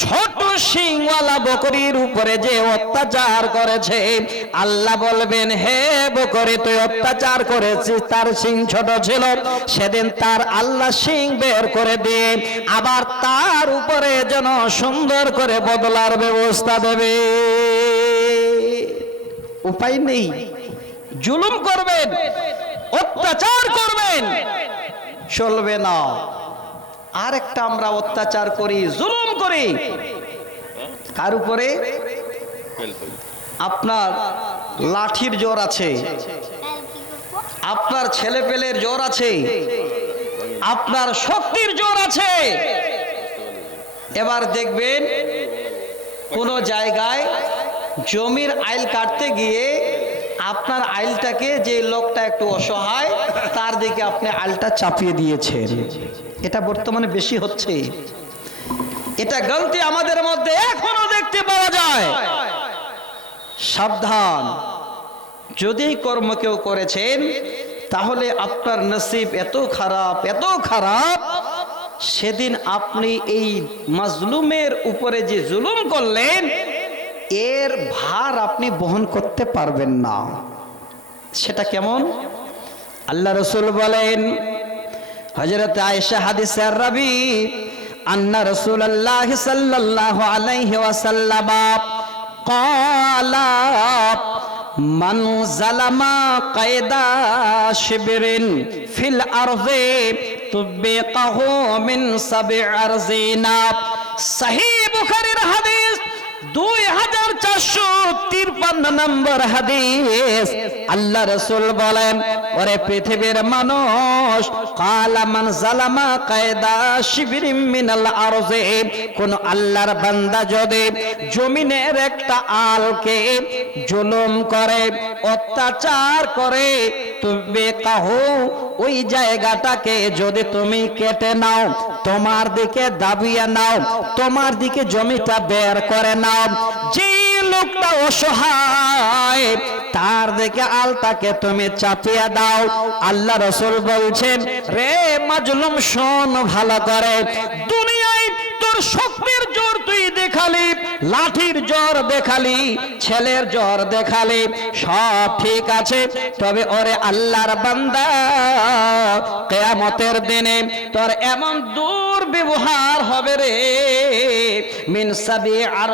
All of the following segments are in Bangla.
ছোট শিংওয়ালা বকরির উপরে যে অত্যাচার করেছে, আল্লাহ বলবেন, হে বকরি, তুই অত্যাচার করেছিস, তার সিং ছোট ছিল, সেদিন তার আল্লাহ শিং বের করে দিয়ে আবার তার উপরে যেন সুন্দর করে বদলার ব্যবস্থা দেবে। উপায় নেই। জুলুম করবেন, অত্যাচার করবেন, চলবে না। আর একটা আমরা অত্যাচার করি, জুলুম করি। কার উপরে? আপনার লাঠির জোর আছে। আপনার ছেলে পেলের জোর আছে। আপনার শক্তির জোর আছে। এবার দেখবেন, কোন জায়গায় জমির আইল কাটতে গিয়ে আপনার আইলটাকে যে লোকটা একটু অসহায়, তার দিকে আপনি আইলটা চাপিয়ে দিয়েছেন। এটা বর্তমানে বেশি হচ্ছে। এটা গলতি আমাদের মধ্যে এখনও দেখতে পাওয়া যায়। সাবধান। যদি কর্ম কেউ করেছেন, তাহলে আপনার নসিব এত খারাপ এত খারাপ, সেদিন আপনি এই মাজলুমের উপরে যে জুলুম করলেন, এর ভার আপনি বহন করতে পারবেন না। সেটা কেমন? আল্লাহ রসুল বলেন হজরত আয়েশা হাদিসের রাবি, আন্না রাসূলুল্লাহ সাল্লাল্লাহু আলাইহি ওয়াসাল্লাম ক্বালা, মান জালামা কায়দা শিবরিন ফিল আরদি তুবিকাহু মিন সাবি আরজিনা। সহিহ বুখারীর হাদিস কোন আল্লাহর বান্দা যদি জমিনের একটা আলকে জুলুম করে, অত্যাচার করে, তুমি কাহো ওই জায়গাটাকে যদি তুমি কেটে নাও, তোমার দিকে দাবিয়ে নাও, তোমার দিকে জমিটা বের করে নাও যে লোকটা অসহায়, তার দিকে আলটাকে তুমি চাপিয়ে দাও। আল্লাহ রসুল বলছেন, রে মাজলুম, শোন ভালো করে। তোর শক্তির জোর তুই দেখালি, লাঠির জ্বর দেখালি, ছেলের জ্বর দেখালি, সব ঠিক আছে। তবে ওরে আল্লাহর বান্দা, কেয়ামতের দিনে তোর এমন দূর ব্যবহার হবে রে। মিনসাবি আর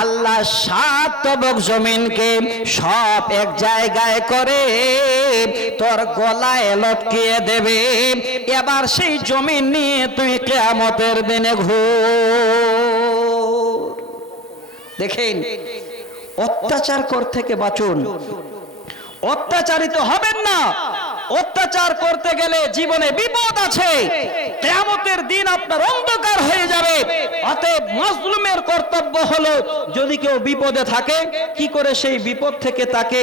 আল্লাহ সাত তবক জমিনকে সব এক জায়গায় করে তোর গলায় লটকিয়ে দেবে। এবার সেই জমিন নিয়ে তুই কেয়ামতের দিনে ঘুর। দেখেন, অত্যাচার কর থেকে বাঁচুন। অত্যাচারিত হবেন না। অত্যাচার করতে গেলে জীবনে বিপদ আছে। কেয়ামতের দিন আপনার অন্ধকার হয়ে যাবে। অতএব মজলুমের কর্তব্য হলো, যদি কেউ বিপদে থাকে, কি করে সেই বিপদ থেকে তাকে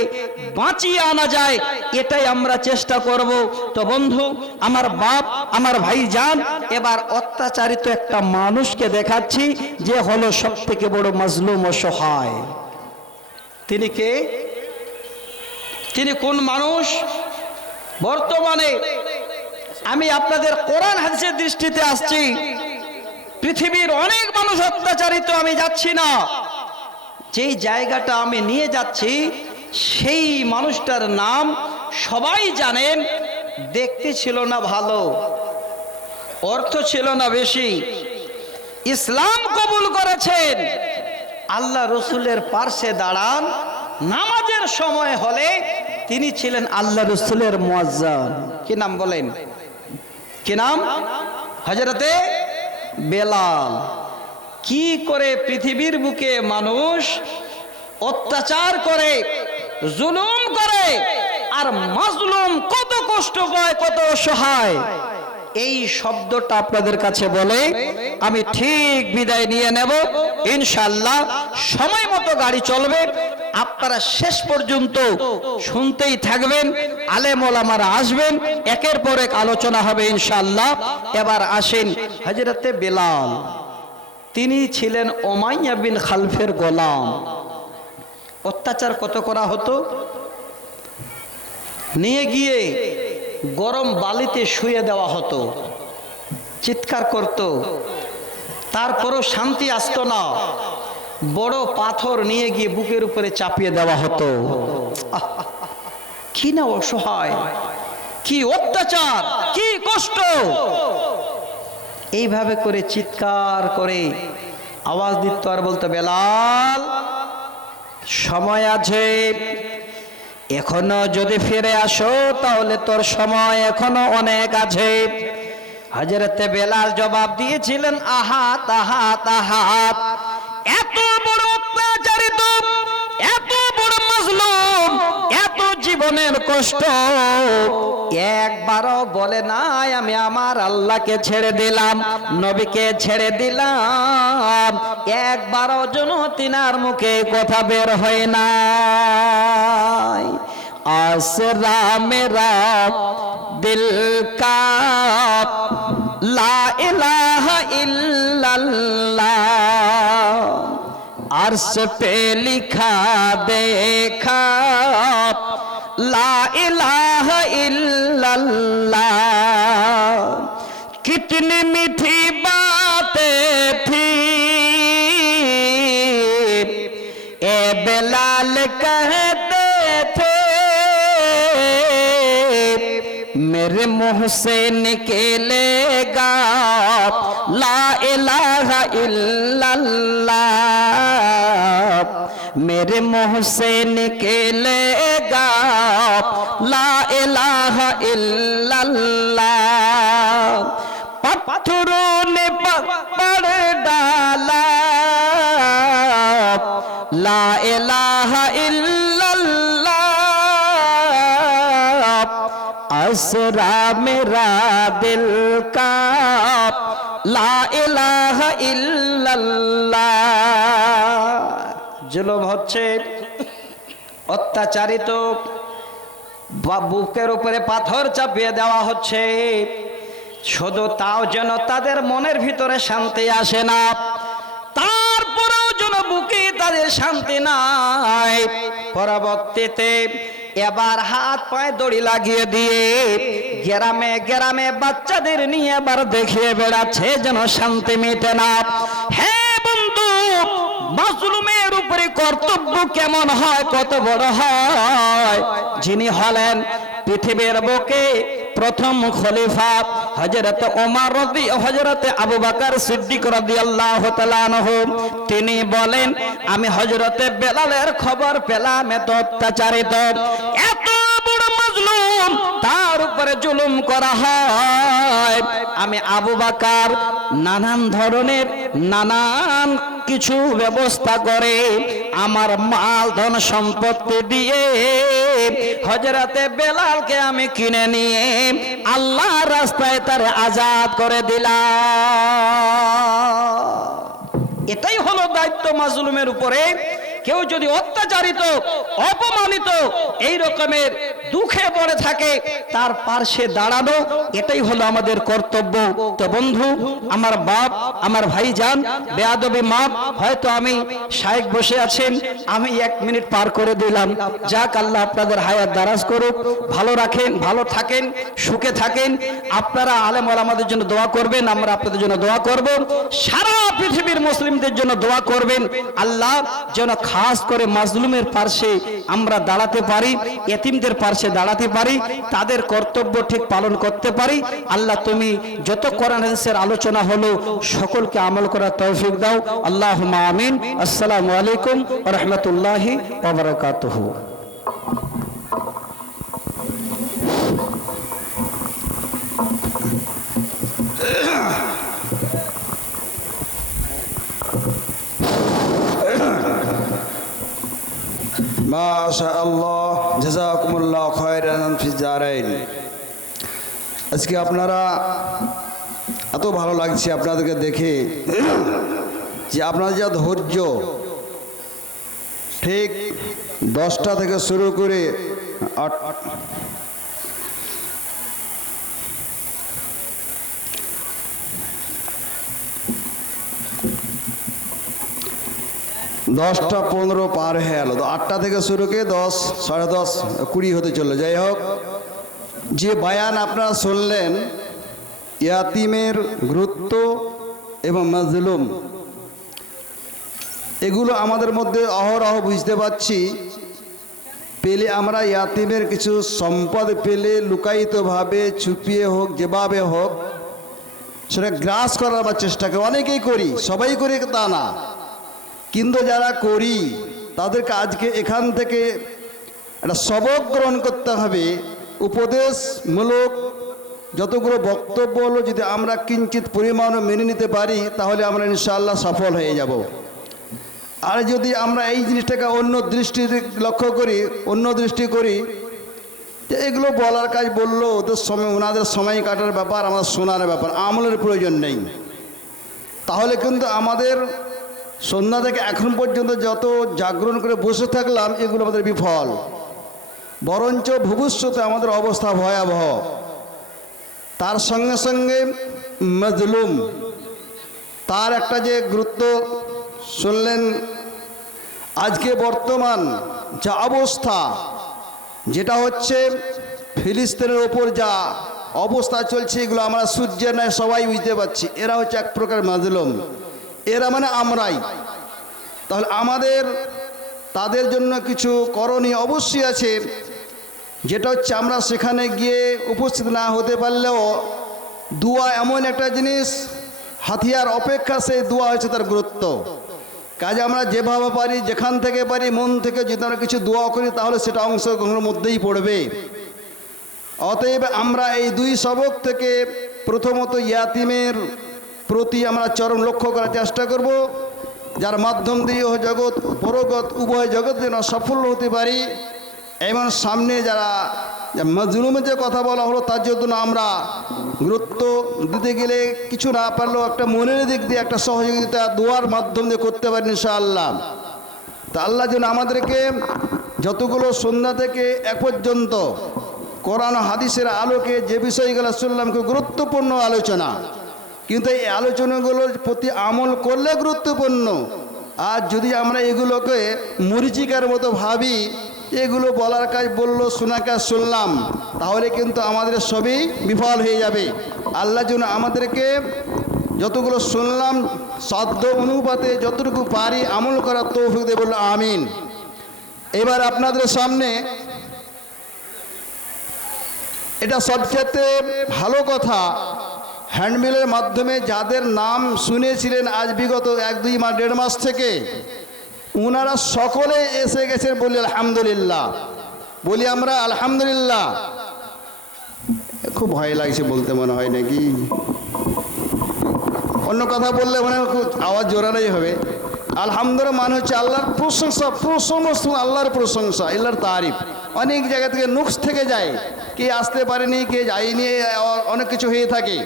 বাঁচিয়ে আনা যায়, এটাই আমরা চেষ্টা করব। তো বন্ধু, আমার বাপ, আমার ভাই যান এবার অত্যাচারিত একটা মানুষকে দেখাচ্ছি, যে হলো সব থেকে বড় মজলুম ও সহায়। তিনি কে? তিনি কোন মানুষ? বর্তমানে আমি আপনাদের কোরআন হাদিসের দৃষ্টিতে আসছি। পৃথিবীর অনেক মানুষ অত্যাচারিত, আমি যাচ্ছি না। যেই জায়গাটা আমি নিয়ে যাচ্ছি, সেই মানুষটার নাম সবাই জানেন, দেখতে ছিল না ভালো, অর্থ ছিল না বেশি। ইসলাম কবুল করেছেন, আল্লাহ রসুলের পার্শ্বে দাঁড়ান, নামাজের সময় হলে তিনি ছিলেন আল্লাহ রসুলের মুয়াজ্জান কি নাম বলেন? কি নাম? হজরতে বেলাল। কি করে পৃথিবীর বুকে মানুষ অত্যাচার করে, জুলুম করে, আর মাজলুম কত কষ্ট পায়, কত অসহায়। এই শব্দটা আপনাদের কাছে বলে আমি ঠিক বিদায় নিয়ে নেব। ইনশাল্লাহ সময় মতো গাড়ি চলবে। আপনারা শেষ পর্যন্ত শুনতেই থাকবেন, আলেম ওলামারা আসবেন, একের পর এক আলোচনা হবে ইনশাল্লাহ এবার আসেন হজরতে বেলাল। তিনি ছিলেন ওমাইয়া বিন খালফের গোলাম। অত্যাচার কত করা হতো? নিয়ে গিয়ে গরম বালিতে শুয়ে দেওয়া হতো, চিৎকার করত। তারপরও শান্তি আসতো না। বড় পাথর নিয়ে গিয়ে বুকের উপরে চাপিয়ে দেওয়া হতো। কি না অসহায়, কি অত্যাচার, কি কষ্ট। এইভাবে করে চিৎকার করে আওয়াজ দিত আর বলতো, বেলাল, সময় আছে। এখনও যদি ফিরে আসো, তাহলে তোর সময় এখনও অনেক আছে। হজরতে বেলাল জবাব দিয়েছিলেন আহাত আহাত আহাত এত বড় অত্যাচারিত এত বড় মাজলুম এত জীবনের কষ্ট একবারও বলে নাই আমি আমার আল্লাহকে ছেড়ে দিলাম নবীকে ছেড়ে দিলাম একবারও যেন তিনার মুখে কথা বের হয় নাই आसरा मेरा दिल का ला इलाहा इल्लल्लाह अर्श पे लिखा देखा ला इलाह इल्लल्लाह। कितनी मीठी बातें थी। ए बेलाल कहते मेरे मुंह से निकलेगा ला इलाहा इल्लल्लाह मेरे मुंह से निकलेगा ला इलाहा इल्लल्लाह पत्थरों ने पकड़ डाला ला इलाहा इल्लल्लाह असरा मेरा दिल का ला इलाहा इल्लल्लाह জুলুম হচ্ছে অত্যাচারিত বা বুকের উপরে পাথর চাপিয়ে দেওয়া হচ্ছে শুধু তাও যেন তাদের মনের ভিতরে শান্তি আসে না তারপরেও যেন বুকে তাদের শান্তি নাই পরবর্তীতে এবার হাত পায়ে দড়ি লাগিয়ে দিয়ে গ্রামে গ্রামে বাচ্চাদের নিয়ে এবার দেখিয়ে বেড়াচ্ছে যেন শান্তি মেটে না। হ্যাঁ বন্ধু, মাজলুমের উপরে কর্তব্য কেমন হয়? কত বড় হয়? যিনি হলেন পৃথিবীর বুকে প্রথম খলিফা হজরত ওমর রদি হজরত আবু বকর সিদ্দিক তাআলা আনহু। তিনি বলেন, আমি হজরতে বেলালের খবর পেলাম, এত অত্যাচারিত। এত বড় তার উপরে জুলুম করা হয়। আমি আবু বাকার নানান ধরনের, নানান কিছু ব্যবস্থা করে আমার মাল, ধন সম্পত্তি দিয়ে হজরতে বেলালকে আমি কিনে নিয়ে আল্লাহ রাস্তায় তার আজাদ করে দিলাম। এটাই হলো দায়িত্ব মাজলুমের উপরে। কেউ যদি অত্যাচারিত, অপমানিত, এই রকমের দুঃখে পড়ে থাকে, তার পার্শ্বে দাঁড়ানো, এটাই হলো আমাদের কর্তব্য। তো বন্ধু, আমার বাপ, আমার ভাইজান, বেয়াদবি মাপ, হয়তো আমি শায়েক বসে আছেন, আমি এক মিনিট পার করে দিলাম। যাক, আল্লাহ আপনাদের হায়াত দারাজ করুক। ভালো রাখেন, ভালো থাকেন, সুখে থাকেন। আপনারা আলেম আমাদের জন্য দোয়া করবেন, আমরা আপনাদের জন্য দোয়া করব। সারা পৃথিবীর মুসলিমদের জন্য দোয়া করবেন। আল্লাহ যেন খাস করে মাজলুমের পার্শ্বে আমরা দাঁড়াতে পারি, এতিমদের পার্শ্বে দাঁড়াতে পারি, তাদের কর্তব্য ঠিক পালন করতে পারি। আল্লাহ, তুমি যত কোরআন হাদিসের আলোচনা হলো, সকলকে আমল করার তৌফিক দাও। আল্লাহ আমিন। আসসালামু আলাইকুম রহমতুল্লাহি ওবরাকাতুহু মাশা আল্লাহ জাজাকুমুল্লাহ খয়রান ফিজারাইন আজকে আপনারা এত ভালো লাগছে আপনাদেরকে দেখে যে আপনাদের যা ধৈর্য, ঠিক দশটা থেকে শুরু করে দশটা পনেরো পার হয়ে গেল আটটা থেকে শুরু করে দশ, সাড়ে দশ, কুড়ি হতে চলল। যাই হোক, যে বায়ান আপনারা শুনলেন, ইয়াতিমের গুরুত্ব এবং মাজলুম, এগুলো আমাদের মধ্যে অহরহ বুঝতে পারছি। পেলে আমরা ইয়াতিমের কিছু সম্পদ পেলে লুকায়িতভাবে ছুপিয়ে হোক, যেভাবে হোক, সেটা গ্রাস করার চেষ্টা করি। অনেকেই করি, সবাই করি তা না। কিন্তু যারা করি, তাদেরকে আজকে এখান থেকে একটা সবক গ্রহণ করতে হবে। উপদেশমূলক যতগুলো বক্তব্য হলো, যদি আমরা কিঞ্চিত পরিমাণও মেনে নিতে পারি, তাহলে আমরা ইনশাআল্লাহ সফল হয়ে যাব। আর যদি আমরা এই জিনিসটাকে অন্য দৃষ্টি লক্ষ্য করি, অন্য দৃষ্টি করি, যে এগুলো বলার কাজ বলল, ওদের সময়, ওনাদের সময় কাটার ব্যাপার আমাদের শোনার ব্যাপার, আমলের প্রয়োজন নেই। তাহলে কিন্তু আমাদের সন্ধ্যা থেকে এখন পর্যন্ত যত জাগরণ করে বসে থাকলাম, এগুলো আমাদের বিফল। বরঞ্চ ভবিষ্যতে আমাদের অবস্থা ভয়াবহ। তার সঙ্গে সঙ্গে মজলুম। তার একটা যে গুরুত্ব, শুনলেন? আজকে বর্তমান যা অবস্থা, যেটা হচ্ছে ফিলিস্তিনের ওপর যা অবস্থা চলছে, এগুলো আমরা সূর্যের নয় সবাই বুঝতে পারছি। এরা হচ্ছে এক প্রকার মাজলুম। এরা মানে আমরাই। তাহলে আমাদের, তাদের জন্য কিছু করণীয় অবশ্যই আছে, যেটা হচ্ছে আমরা সেখানে গিয়ে উপস্থিত না হতে পারলেও দুয়া এমন একটা জিনিস, হাতিয়ার অপেক্ষা সেই দোয়া হয়েছে তার গুরুত্ব। কাজে আমরা যেভাবে পারি, যেখান থেকে পারি, মন থেকে যদি আমরা কিছু দোয়া করি, তাহলে সেটা অংশগ্রহণের মধ্যেই পড়বে। অতএব আমরা এই দুই সবক থেকে প্রথমত ইয়াতিমের প্রতি আমরা চরম লক্ষ্য করার চেষ্টা করব, যার মাধ্যম দিয়ে জগৎ পরগত উভয় জগৎ যেন সফল হতে পারি। এবং সামনে যারা মজলুমের যে কথা বলা হলো, তার জন্য আমরা গুরুত্ব দিতে গেলে কিছু না পারলেও একটা মনের দিক দিয়ে একটা সহযোগিতা, দোয়ার মাধ্যম দিয়ে করতে পারি ইনশাআল্লাহ। তা আল্লাহ যেন আমাদেরকে যতগুলো সন্ধ্যা থেকে এক পর্যন্ত কোরআন হাদিসের আলোকে যে বিষয়গুলো শুনলাম, খুব গুরুত্বপূর্ণ আলোচনা। কিন্তু এই আলোচনাগুলোর প্রতি আমল করলে গুরুত্বপূর্ণ। আর যদি আমরা এগুলোকে মরিচিকার মতো ভাবি, এগুলো বলার কাজ বলল শোনা কাজ শুনলাম, তাহলে কিন্তু আমাদের সবই বিফল হয়ে যাবে। আল্লাহ যেন আমাদেরকে যতগুলো শুনলাম, সাধ্য অনুপাতে যতটুকু পারি আমল করার তৌফিক দেব আমিন। এবার আপনাদের সামনে এটা সবচেয়ে ভালো কথা। হ্যান্ডমিলের মাধ্যমে যাদের নাম শুনেছিলেন আজ বিগত এক, দুই মাস, দেড় মাস থেকে ওনারা সকলে এসে গেছেন বলি আলহামদুলিল্লাহ। বলি আমরা আলহামদুলিল্লাহ। খুব ভয় লাগছে বলতে মনে হয় নাকি? অন্য কথা বললে মনে হয় আওয়াজ জোরানোই হবে। আলহামদুলিল্লাহ মানে হচ্ছে আল্লাহর প্রশংসা প্রশংসা, আল্লাহর প্রশংসা, আল্লাহর তারিফ। অনেক জায়গা থেকে নুকস থেকে যায়। কে আসতে পারেনি, কে যায়নি অনেক কিছু হয়ে থাকে।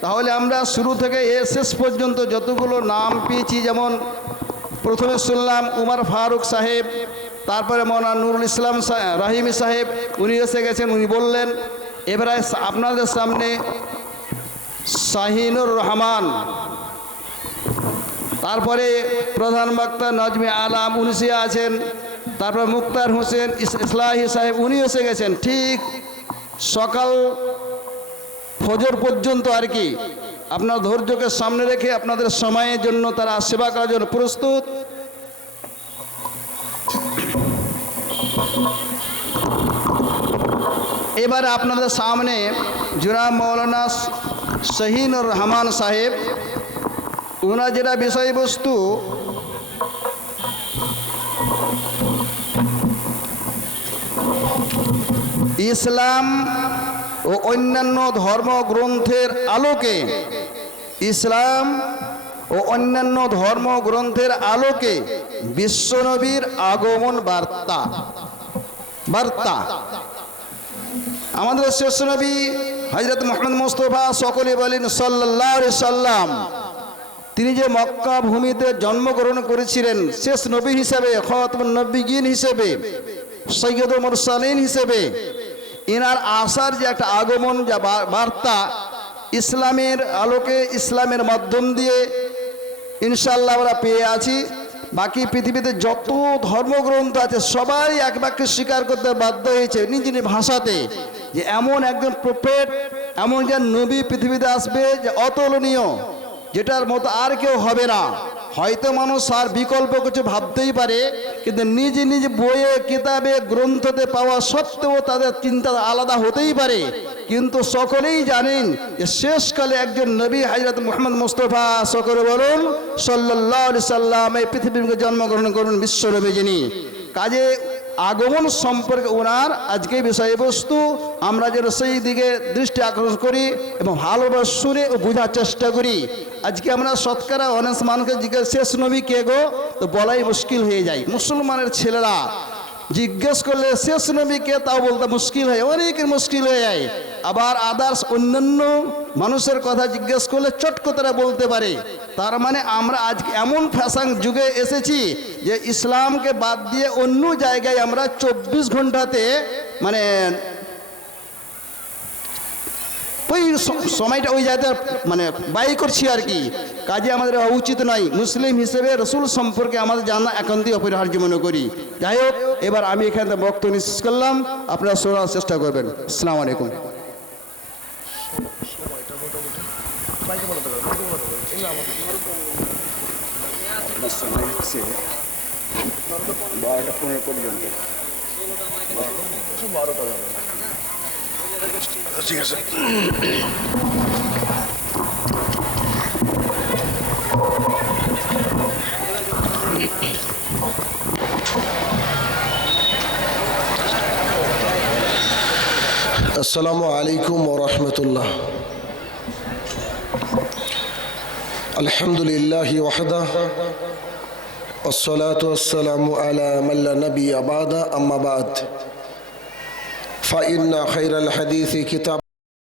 তাহলে আমরা শুরু থেকে এ শেষ পর্যন্ত যতগুলো নাম পেয়েছি, যেমন প্রথমে শুনলাম উমার ফারুক সাহেব, তারপরে মৌলানা নুরুল ইসলাম রাহিমি সাহেব, উনি এসে গেছেন, উনি বললেন, এবারে আপনাদের সামনে শাহিনুর রহমান, তারপরে প্রধান বক্তা নজমে আলাম উনিশে আছেন, তারপর মুক্তার হোসেন ইস- ইসলাহি সাহেব, উনি এসে গেছেন, ঠিক সকাল ফজর পর্যন্ত আর কি। আপনার ধৈর্যকে সামনে রেখে আপনাদের সময়ের জন্য তারা সেবা করার জন্য প্রস্তুত। এবার আপনাদের সামনে জুনাব মৌলানা শহীনুর রহমান সাহেব। ওনার যেটা বিষয়বস্তু, ইসলাম ও অন্যান্য ধর্মগ্রন্থের আলোকে, ইসলাম ও অন্যান্য ধর্মগ্রন্থের আলোকে বিশ্বনবীর আগমন বার্তা। বার্তা। আমাদের শেষ নবী হজরত মোহাম্মদ মুস্তফা সকলে বলেন সাল্লাহ সাল্লাম, তিনি যে মক্কা ভূমিতে জন্মগ্রহণ করেছিলেন, শেষ নবী হিসেবে, খতমুন নবীগিন হিসেবে, সৈয়দ মুরসালিন হিসেবে এনার আসার যে একটা আগমন, যা বার্তা ইসলামের আলোকে, ইসলামের মাধ্যম দিয়ে ইনশাল্লাহ আমরা পেয়ে আছি। বাকি পৃথিবীতে যত ধর্মগ্রন্থ আছে, সবাই এক বাক্যে স্বীকার করতে বাধ্য হয়েছে নিজ নিজ ভাষাতে, যে এমন একজন প্রফেট এমন যে নবী পৃথিবীতে আসবে, যে অতুলনীয়, যেটার মতো আর কেউ হবে না। হয়তো মানুষ আর বিকল্প কিছু ভাবতেই পারে, কিন্তু নিজ নিজ বইয়ে, কিতাবে, গ্রন্থতে পাওয়া সত্ত্বেও তাদের চিন্তা আলাদা হতেই পারে। কিন্তু সকলেই জানেন যে শেষকালে একজন নবী হাজরত মোহাম্মদ মুস্তফা, সকলে বলুন সাল্লাহ সাল্লাম এই পৃথিবীকে জন্মগ্রহণ করুন বিশ্ব নবী যিনি। কাজে আগমন সম্পর্কে ওনার আজকে বিষয়বস্তু, আমরা যেন সেই দিকে দৃষ্টি আকর্ষণ করি এবং ভালোবাস শুনে ও বোঝার চেষ্টা করি। আজকে আমরা শতকরা অনেক মানুষকে জিজ্ঞেস, শেষ নবী কে গো? তো বলাই মুশকিল হয়ে যায়। মুসলমানের ছেলেরা জিজ্ঞেস করলে, শেষ নবীকে তাও বলতে মুশকিল হয়, অনেকের মুশকিল হয়ে যায়। আবার আদার্স অন্যান্য মানুষের কথা জিজ্ঞেস করলে তারা বলতে পারে। তার মানে আমরা আজ এমন ফ্যাশন যুগে এসেছি যে ইসলামকে বাদ দিয়ে অন্য জায়গায় আমরা চব্বিশ ঘন্টাতে মানে ওই সময়টা ওই জায়গাতে মানে বাই করছি আর কি। কাজে আমাদের উচিত নয়। মুসলিম হিসেবে রসুল সম্পর্কে আমাদের জানা একান্তই অপরিহার্য মনে করি। যাই হোক এবার আমি এখানে বক্তব্য নিশ্চিত করলাম। আপনারা শোনার চেষ্টা করবেন। আসসালামু আলাইকুম। السلام عليكم ورحمة الله الحمد لله وحده والصلاة والسلام على من لا نبي بعد أما بعد فإن خير الحديث كتاب